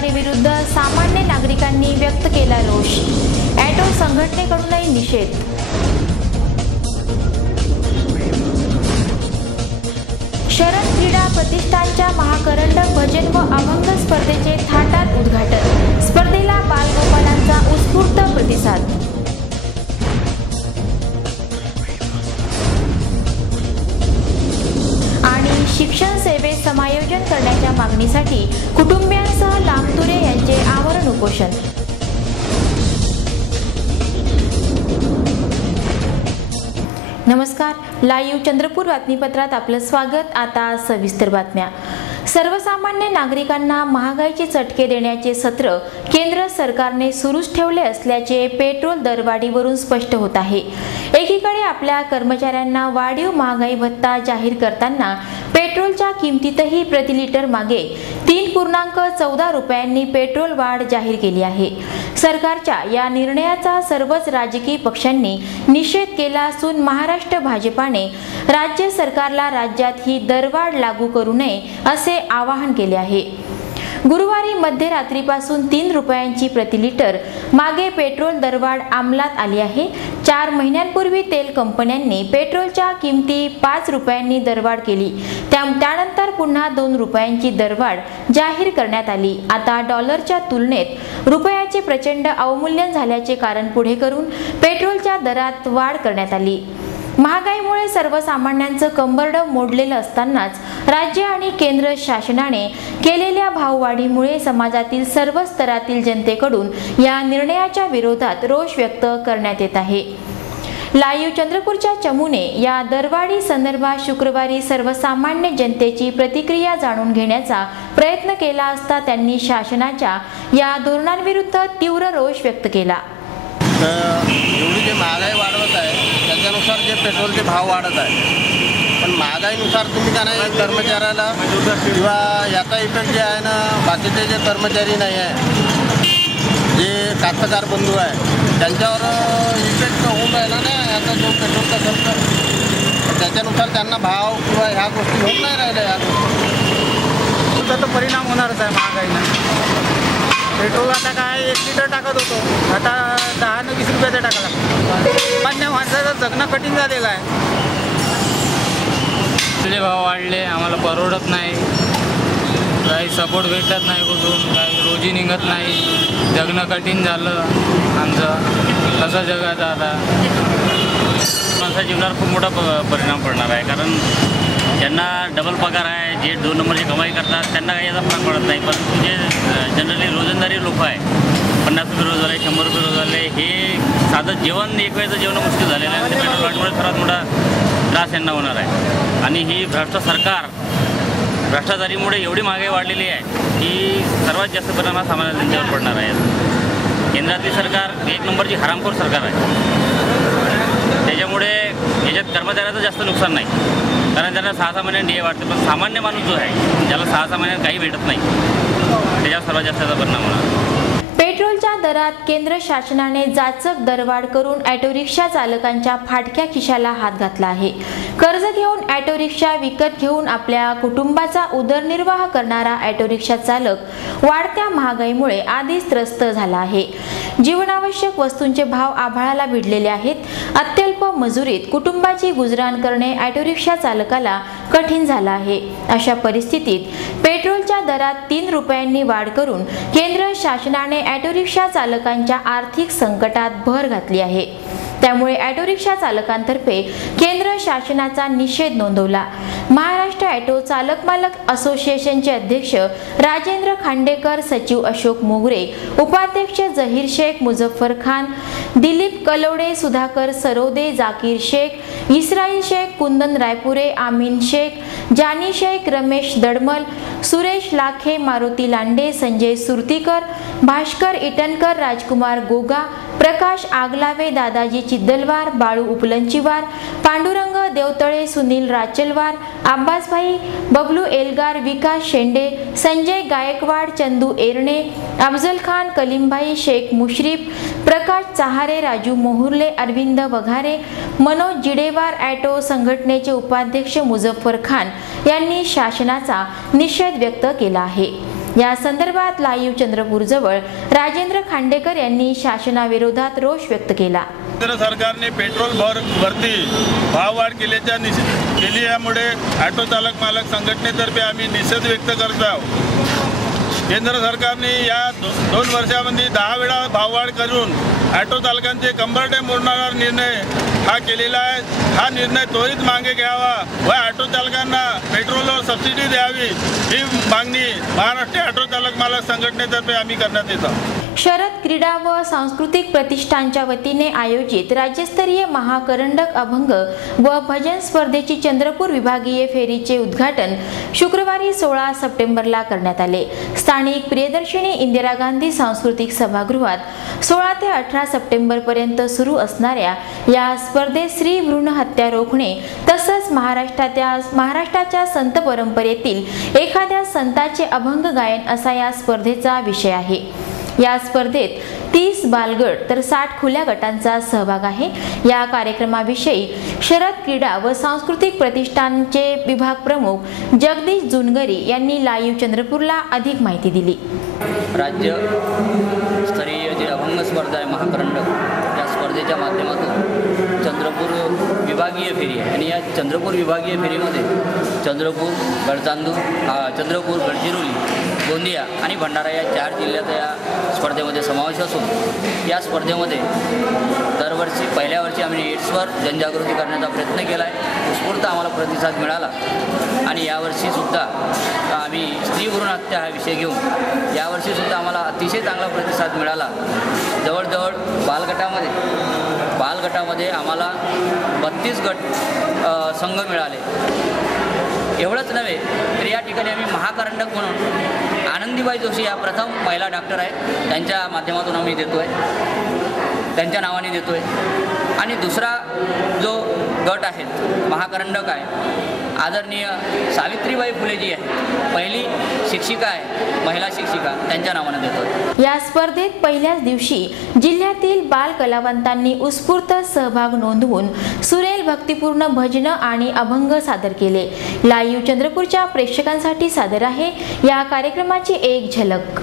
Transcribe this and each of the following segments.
दरवाढीविरुद्ध सामान्य नागरिकांनी व्यक्त केला रोष। ऑटो संघटनेकडूनही निषेध। शरद क्रीडा प्रतिष्ठानच्या महाकरंडक भजन व अभंग स्पर्धेचे थाटात उद्घाटन। स्पर्धेला बालगोपालांचा उत्स्फूर्त प्रतिसाद। आणि शिक्षण सेवेत समायोजन करण्याच्या मागणीसाठी कुटुंबियांसह लांबतुरे यांचे आमरण उपोषण। नमस्कार, लाईव्ह चंद्रपूर बातमीपत्रात आपलं स्वागत। आता सविस्तर बातम्या। सर्वसामान्य नागरिकांना महागाईचे चटके देण्याचे सत्र केंद्र सरकारने सुरूच ठेवले असल्याचे पेट्रोल दरवाढीवरून स्पष्ट होत आहे। एकीकडे आपल्या कर्मचाऱ्यांना वाढीव महागाई भत्ता जाहीर करताना पेट्रोलच्या किमतीतही प्रति लिटर मागे 3.14 रुपयांनी पेट्रोल वाढ जाहीर केली आहे। सरकारच्या या निर्णयाचा सर्वच राजकीय पक्षांनी निषेध केला असून महाराष्ट्र भाजपाने राज्य सरकारला राज्यात ही दरवाढ लागू करू नये असे आवाहन केले आहे। गुरुवारी मध्यरात्रीपासून 3 रुपयांची प्रति लिटर मागे पेट्रोल दरवाढ अंमलात आली आहे। 4 महिन्यांपूर्वी तेल कंपन्यांनी पेट्रोलच्या किमती 5 रुपयांनी दरवाढ केली। त्यानंतर पुन्हा 2 रुपयांची दरवाढ जाहीर करण्यात आली। आता डॉलरच्या तुलनेत रुपयाचे प्रचंड अवमूल्यन झाल्याचे कारण पुढे करून पेट्रोलच्या दरात वाढ करण्यात आली। महागाईमुळे सर्वसामान्यांचं कंबरडं मोडलेलं असतानाच राज्य आणि केंद्र शासनाने केलेल्या भाववाढीमुळे समाजातील सर्व स्तरातील जनतेकडून या निर्णयाच्या विरोधात रोष व्यक्त करण्यात येत आहे। लाईव्ह चंद्रपूरच्या चमूने या दरवाढी संदर्भात शुक्रवारी सर्वसामान्य जनतेची प्रतिक्रिया जाणून घेण्याचा प्रयत्न केला असता त्यांनी शासनाच्या या धोरणांविरुद्ध तीव्र रोष व्यक्त केला। एवढी जे महागाई वाढवत आहे त्याच्यानुसार जे पेट्रोलचे भाव वाढत आहे, पण महागाईनुसार तुम्ही का नाही कर्मचाऱ्याला किंवा याचा इफेक्ट जे आहे ना बाकीचे जे कर्मचारी नाही आहे, जे कास्तकार बंधू आहे त्यांच्यावर इफेक्ट होऊन राहिला नाही। आता जो पेट्रोलचा खर्च त्याच्यानुसार त्यांना भाव किंवा ह्या गोष्टी होत नाही राहिल्या। ह्या गोष्टी तर परिणाम होणारच आहे महागाईला। पेट्रोल आता काय 1 लिटर टाकत होतो, आता 10 न 20 रुपयाचा टाकायला लागतो। सामान्य माणसाचं जगणं कठीण झालेलं आहे। भाव वाढले, आम्हाला परवडत नाही, काही सपोर्ट भेटत नाही, कुठून काही रोजी निघत नाही, जगणं कठीण झालं आमचं। कसं जगायचं आता? माणसाच्या जीवनावर खूप मोठा परिणाम पडणार आहे, कारण ज्यांना डबल पगार आहे, जे 2 नंबरची कमाई करतात त्यांना काही याचा फरक पडत नाही, परंतु जे जनरली रोजंदारी लोक आहे, 50 रुपये रोज झाले, 100 रुपये रोज झाले, हे साधं जेवण एक वेळचं जेवण मुश्किल झालेलं आहे। पेट्रोल वाढीमुळे सर्वात मोठा त्रास यांना होणार आहे। आणि ही भ्रष्टाचारीमुळे एवढी महागाई वाढलेली आहे की सर्वात जास्त परिणाम हा सामान्य जनतेवर पडणार आहे। केंद्रातली सरकार 1 नंबरची हरामखोर सरकार आहे, त्याच्यामुळे याच्यात कर्मचाऱ्याचं जास्त नुकसान नाही, कारण त्यांना 6-6 महिन्यांनी डीए वाढते, पण सामान्य माणूस जो आहे ज्याला 6-6 महिन्यात काही भेटत नाही त्याच्यावर सर्वात जास्त त्याचा परिणाम होणार। पेट्रोलच्या दरात केंद्र शासनाने जाचक दरवाढ करून ऑटो रिक्षा चालकांच्या फाटक्या खिशाला हात घातला आहे। कर्ज घेऊन ऑटो रिक्षा विकत घेऊन आपल्या कुटुंबाचा उदरनिर्वाह करणारा ऑटो रिक्षा चालक वाढत्या महागाईमुळे आधीच त्रस्त झाला आहे। जीवनावश्यक वस्तूंचे भाव आभाळाला भिडलेले आहेत। अत्यल्प मजुरीत कुटुंबाची गुजराण करणे ऑटो रिक्षा चालकाला कठीण झालं आहे। अशा परिस्थितीत पेट्रोलच्या दरात 3 रुपयांनी वाढ करून केंद्र शासनाने ऑटो रिक्षा चालकांच्या आर्थिक संकटात भर घातली आहे। त्यामुळे ऑटो रिक्षा चालकांतर्फे केंद्र शासनाचा निषेध नोंदवला। महाराष्ट्र ऑटो चालक मालक असोसिएशनचे अध्यक्ष राजेंद्र खांडेकर, सचिव अशोक मोगरे, उपाध्यक्ष जहीर शेख, मुझफ्फर खान, दिलीप कलवडे, सुधाकर सरोदे, जाकीर शेख, इस्राईल शेख, कुंदन रायपुरे, आमीन शेख, जानी शेख, रमेश दडमल, सुरेश लाखे, मारुती लांडे, संजय सुरतीकर, भास्कर इटनकर, राजकुमार गोगा, प्रकाश आगलावे, दादाजी चिद्दलवार, बाळू उपलंचीवार, पांडुरंग देवतळे, सुनील राचलवार, अब्बासभाई, बबलू एल्गार, विकास शेंडे, संजय गायकवाड, चंदू एरणे, अफजल खान, कलीमभाई, शेख मुश्रीफ, प्रकाश चहारे, राजू मोहुर्ले, अरविंद वघारे, मनोज जिडेवार, ऑटो संघटनेचे उपाध्यक्ष मुझफ्फर खान यांनी शासनाचा निषेध व्यक्त केला आहे। या संदर्भात लाईव्ह चंद्रपूर जवळ राजेंद्र खांडेकर यांनी शासनाविरोधात रोष व्यक्त केला। केंद्र सरकारने पेट्रोल भरती भाववाढ केल्यामुळे ऑटो चालक मालक संघटनेतर्फे आम्ही निषेध व्यक्त करत आहोत। केंद्र सरकारने या 2 वर्षामध्ये 10 वेळा भाववाढ करून ऑटो चालकांचे कंबरडे मोडणारा निर्णय हा केलेला आहे। हा निर्णय त्वरित मागे घ्यावा व ऑटो चालकांना पेट्रोलवर सबसिडी द्यावी ही मागणी महाराष्ट्र ऑटो चालक मालक संघटनेतर्फे आम्ही करण्यात येत आहोत। शरद क्रीडा व सांस्कृतिक प्रतिष्ठानच्या वतीने आयोजित राज्यस्तरीय महाकरंडक अभंग व भजन स्पर्धेची चंद्रपूर विभागीय फेरीचे उद्घाटन शुक्रवारी 16 सप्टेंबरला करण्यात आले। स्थानिक प्रियदर्शिनी इंदिरा गांधी सांस्कृतिक सभागृहात 16 ते 18 सप्टेंबर पर्यंत सुरू असणाऱ्या या स्पर्धेत स्त्री भ्रूण हत्या रोखणे तसंच महाराष्ट्राच्या संत परंपरेतील एखाद्या संताचे अभंग गायन असा या स्पर्धेचा विषय आहे। या स्पर्धेत 30 बालगट तर 60 खुल्या गटांचा सहभाग आहे। या कार्यक्रमाविषयी शरद क्रीडा व सांस्कृतिक प्रतिष्ठानचे विभाग प्रमुख जगदीश जुनगरी यांनी लाईव्ह चंद्रपूरला अधिक माहिती दिली। राज्यस्तरीय जी अभंग स्पर्धा आहे महाकरंडक, या स्पर्धेच्या माध्यमातून चंद्रपूर विभागीय फेरी आहे आणि या चंद्रपूर विभागीय फेरीमध्ये चंद्रपूर, गडचांदूर, चंद्रपूर, गडचिरोली, गोंदिया आणि भंडारा या 4 जिल्ह्याचा या स्पर्धेमध्ये समावेश असून या स्पर्धेमध्ये दरवर्षी पहिल्या वर्षी आम्ही एड्सवर जनजागृती करण्याचा प्रयत्न केला आहे। उत्स्फूर्त आम्हाला प्रतिसाद मिळाला आणि यावर्षीसुद्धा आम्ही स्त्री भ्रूण हत्या हा विषय घेऊन यावर्षीसुद्धा आम्हाला अतिशय चांगला प्रतिसाद मिळाला। जवळजवळ बालगटामध्ये आम्हाला 32 गट संघ मिळाले। एवढंच नव्हे तर या ठिकाणी आम्ही महाकरंडक म्हणून आनंदीबाई जोशी या प्रथम महिला डॉक्टर आहेत, त्यांच्या माध्यमातून आम्ही देतोय, त्यांच्या नावाने देतोय। आणि दुसरा जो गट आहे महाकरंडक आहे आदरणीय सावित्रीबाई फुले जी आहे, पहिली शिक्षिका आहे, महिला शिक्षिका, त्यांच्या नावाने देतोय। या स्पर्धेत पहिल्याच दिवशी जिल्ह्यातील बाल कलावंतांनी उत्स्फूर्त सहभाग नोंदवून सुरेल भक्तिपूर्ण भजन आणि अभंग सादर केले। लाईव्ह चंद्रपूरच्या प्रेक्षकांसाठी सादर आहे या कार्यक्रमाची एक झलक।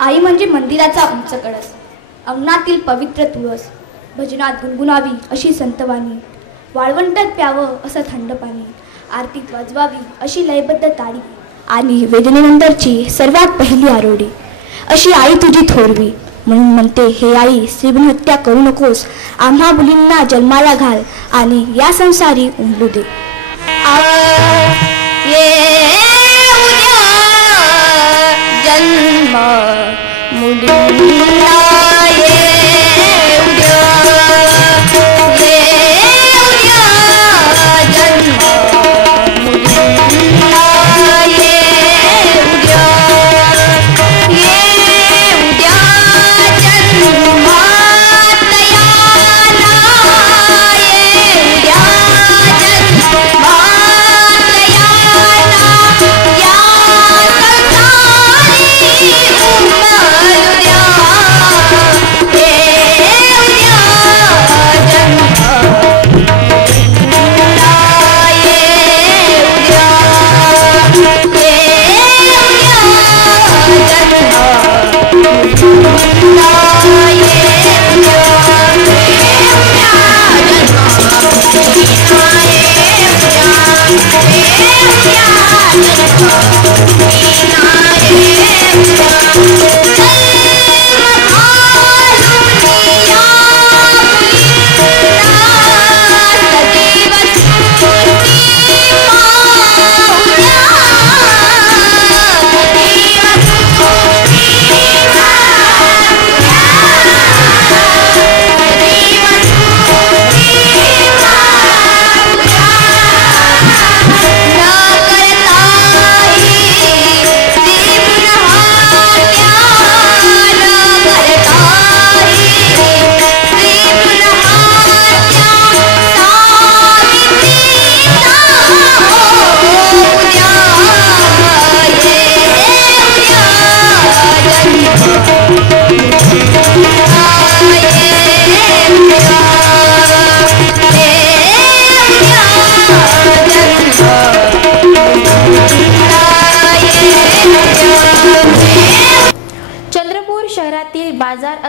आई म्हणजे मंदिराचा उंच कळस, अंगणातील पवित्र तुळस, भजनात गुणगुणावी अशी संतवाणी, वाळवंटात प्यावं असं थंड पाणी, आरतीत वाजवावी अशी लयबद्ध ताडी आणि वेदनेनंतरची सर्वात पहिली आरोडी, अशी आई तुझी थोरवी। म्हणून म्हणते हे आई, स्त्रीभ्रूण हत्या करू नकोस, आम्हा मुलींना जन्माला घाल आणि या संसारी उमलू दे। जन्म मुलींना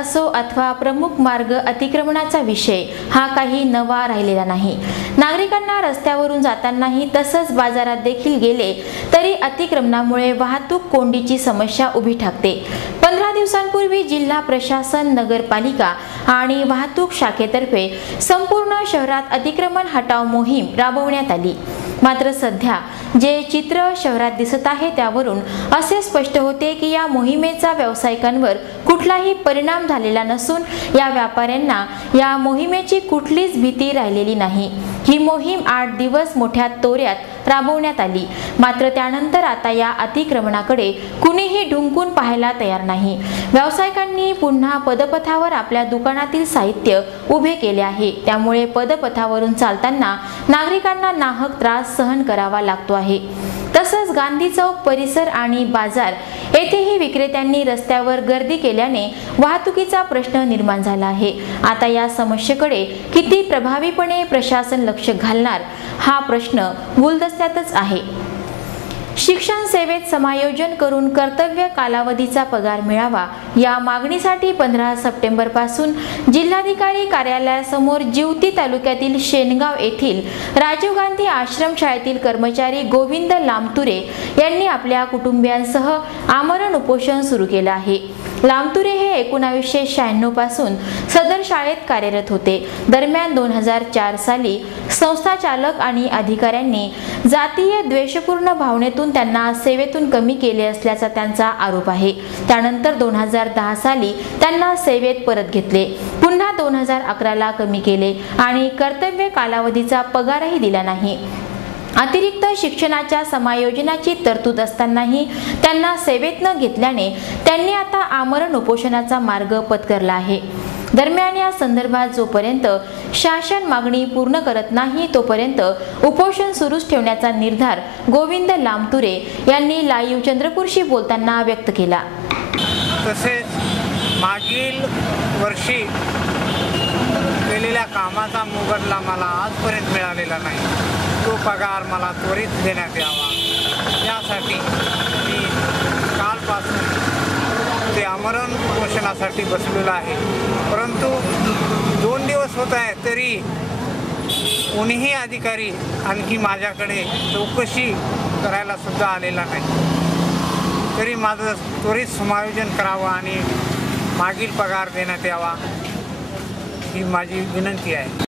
असो अथवा प्रमुख मार्ग अतिक्रमणाचा विषय हा काही नवा राहिलेला नाही। नागरिकांना रस्त्यावरून जातानाही तसंच बाजारात देखील गेले तरी अतिक्रमणामुळे वाहतूक कोंडीची समस्या उभी ठाकते। 15 दिवसांपूर्वी जिल्हा प्रशासन, नगरपालिका आणि वाहतूक शाखेतर्फे संपूर्ण शहरात अतिक्रमण हटाव मोहीम राबवण्यात आली। मात्र सध्या जे चित्र शहरात दिसत आहे त्यावरून असे स्पष्ट होते की या मोहिमेचा व्यावसायिकांवर कुठलाही परिणाम झालेला नसून या व्यापाऱ्यांना या मोहिमेची कुठलीच भीती राहिलेली नाही। ही मोहीम 8 दिवस मोठ्या तोऱ्यात राबवण्यात आली। मात्र त्यानंतर आता या अतिक्रमणाकडे कुणीही ढुंकून पाहायला तयार नाही। व्यावसायिकांनी पुन्हा पदपथावर आपल्या दुकानातील साहित्य उभे केले आहे। त्यामुळे पदपथावरून चालताना नागरिकांना नाहक त्रास सहन करावा लागतो आहे। तसंच गांधी चौक परिसर आणि बाजार येथेही विक्रेत्यांनी रस्त्यावर गर्दी केल्याने वाहतुकीचा प्रश्न निर्माण झाला आहे। आता या समस्येकडे किती प्रभावीपणे प्रशासन लक्ष घालणार हा प्रश्न गुलदस्त्यातच आहे। शिक्षण सेवेत समायोजन करून कर्तव्य कालावधीचा पगार मिळावा या मागणीसाठी 15 सप्टेंबर पासून जिल्हाधिकारी कार्यालयासमोर जिवती तालुक्यातील शेनगाव येथील राजीव गांधी आश्रमशाळेतील कर्मचारी गोविंद लामतुरे यांनी आपल्या कुटुंबियांसह आमरण उपोषण सुरू केलं आहे। लामतुरे हे 1996 पासून सदर शाळेत कार्यरत होते। दरम्यान 2004 साली संस्था चालक आणि अधिकाऱ्यांनी जातीय द्वेषपूर्ण भावनेतून त्यांना सेवेतून कमी केले असल्याचा त्यांचा आरोप आहे। त्यानंतर 2010 साली त्यांना सेवेत परत घेतले, पुन्हा 2011 ला कमी केले आणि कर्तव्य कालावधीचा पगारही दिला नाही। अतिरिक्त शिक्षणाच्या समायोजनाची तरतूद असतानाही त्यांना सेवेत न घेतल्याने त्यांनी आता आमरण उपोषणाचा मार्ग पत्करला आहे। दरम्यान या संदर्भात जोपर्यंत शासन मागणी पूर्ण करत नाही तोपर्यंत उपोषण सुरूच ठेवण्याचा निर्धार गोविंद लामतुरे यांनी लाईव्ह चंद्रपूरशी बोलताना व्यक्त केला। तसेच मागील वर्षी केलेल्या कामाचा मोबदला मला आजपर्यंत मिळालेला नाही। तो पगार मला त्वरित देण्यात यावा यासाठी मी कालपासून ते आमरण उपोषणासाठी बसलेलो आहे। परंतु 2 दिवस होत आहे तरी कोणीही अधिकारी आणखी माझ्याकडे चौकशी करायला सुद्धा आलेला नाही। तरी माझं त्वरित समायोजन करावं आणि मागील पगार देण्यात यावा ही माझी विनंती आहे।